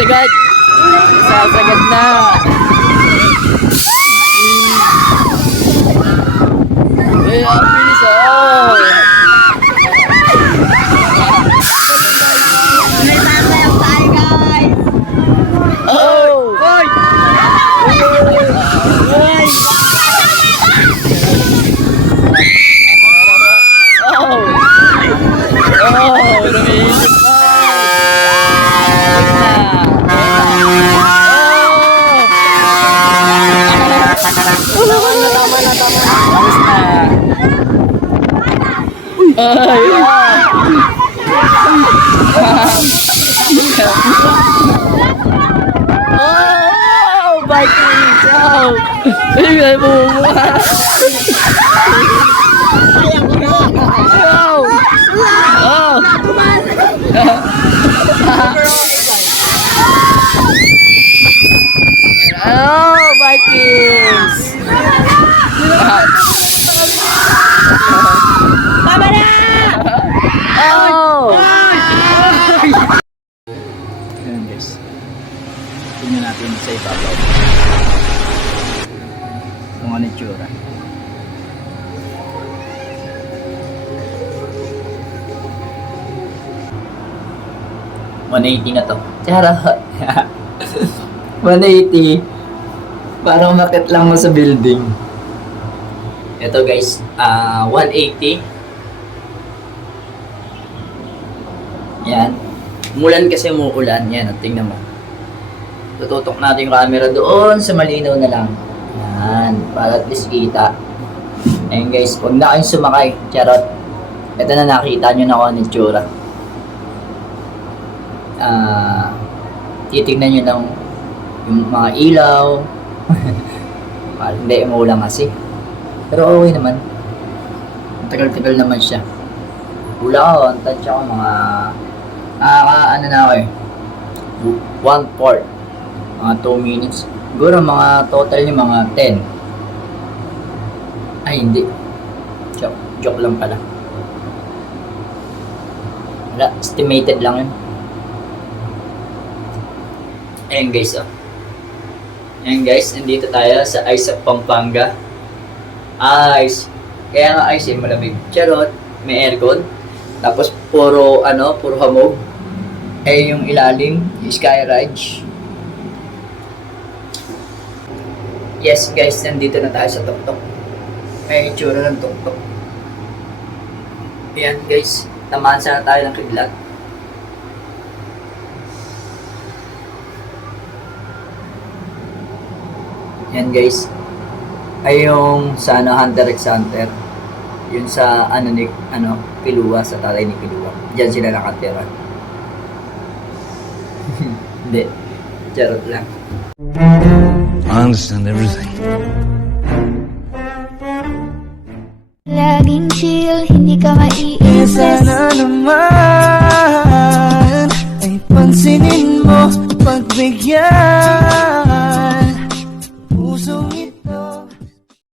Sagad! Sasagad na! Eh, ang bilis oh! May sasayaw tayo, guys! Oh! Hoy! Hoy! Oh! Oh! Lumiisip pa! Tama na! Tapos na! Ay! Oh! Vikings! Oh! Ay, may bumuha! Oh! Oh! Oh, Vikings! Tama na! Oh! Ayan guys. Tingnan natin sa ibabaw. Kung ano yung tsura. $180 na to. Charot! 180. Parang umakit lang mo sa building. Ito guys, 180. Yan. Umulan kasi umuulan. Yan, tingnan mo. Tututok natin yung camera doon sa malinaw na lang. Yan, para at least kita. Ayan guys, huwag na kayong sumakay. Charot. Ito na nakita nyo na kung ano yung tsura. Titignan nyo ng yung mga ilaw. Hindi, umuulan kasi. Pero okay naman. Tagal-tagal naman siya. Hula ko, ang tansya ko mga ano na ako eh 1/4 mga 2 minutes siguro, mga total niya mga 10. Ay hindi, joke lang pala, wala, estimated lang yun. Ayan guys, oh. Ayan guys, nandito tayo sa Ice of Pampanga. Ice, kaya nga ice eh, malamig. Charot, may aircon. Tapos puro hamog. Eh yung ilalim, yung Sky Ridge. Yes guys, nandito na tayo sa tuktok. May itsura ng tuktok. Ayan guys, tamaan sana tayo ng kidlat. Ayan guys, ay yung sa Hunter x Hunter. Yun sa Kilua, sa tatay ni Kilua. Diyan sila nakatira. Hindi. Charot lang. I understand everything. Laging chill, hindi ka maiinis. Sana naman ay pansinin mo, pagbigyan